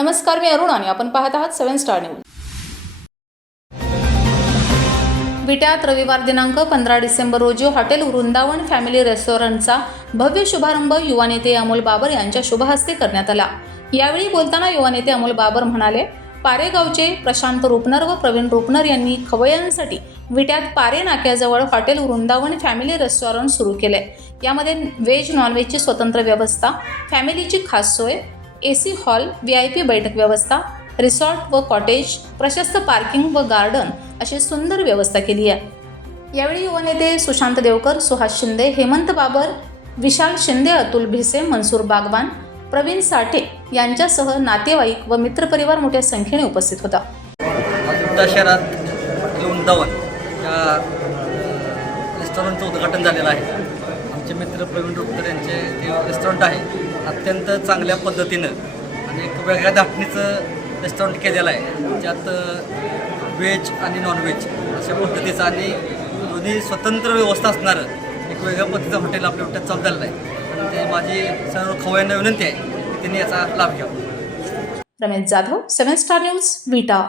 नमस्कार मी अरुण आणि आपण पाहत आहात सेवन स्टार न्यूज. विट्यात रविवार दिनांक पंधरा डिसेंबर रोजी हॉटेल वृंदावन फॅमिली रेस्टॉरंटचा भव्य शुभारंभ युवा नेते अमोल बाबर यांच्या शुभहस्ते करण्यात आला. यावेळी बोलताना युवा नेते अमोल बाबर म्हणाले पारेगावचे प्रशांत रुपनर व प्रवीण रुपनर यांनी खवय्यांसाठी विट्यात पारे नाक्याजवळ हॉटेल वृंदावन फॅमिली रेस्टॉरंट सुरू केले. यामध्ये व्हेज नॉनव्हेजची स्वतंत्र व्यवस्था फॅमिलीची खास सोय A C hall V I P बैठक व्यवस्था रिसॉर्ट व कॉटेज प्रशस्त पार्किंग व गार्डन अशी सुंदर व्यवस्था केली आहे. यावेळी युवा नेते सुशांत देवकर सुहास शिंदे हेमंत बाबर विशाल शिंदे अतुल भिसे मनसूर बागवान प्रवीण साठे यांच्यासह नातेवाईक व मित्रपरिवार मोठ्या संख्येने उपस्थित होता. शहरात या रेस्टॉरंटचं उद्घाटन झालेलं आहे. त्यांचे मित्र प्रवीण रुपकर यांचे ते रेस्टॉरंट आहे. अत्यंत चांगल्या पद्धतीनं आणि एक वेगळ्या धाटणीचं रेस्टॉरंट केलेलं आहे. ज्यात व्हेज आणि नॉनव्हेज अशा पद्धतीचं आणि दोन्ही स्वतंत्र व्यवस्था असणारं एक वेगळ्या पद्धतीचं हॉटेल आपल्या हॉटेल चालू झालेलं आहे. आणि ते माझी सर्व खवयांना विनंती आहे की त्यांनी याचा लाभ घ्यावा. Ramesh Jadhav seven star news Vita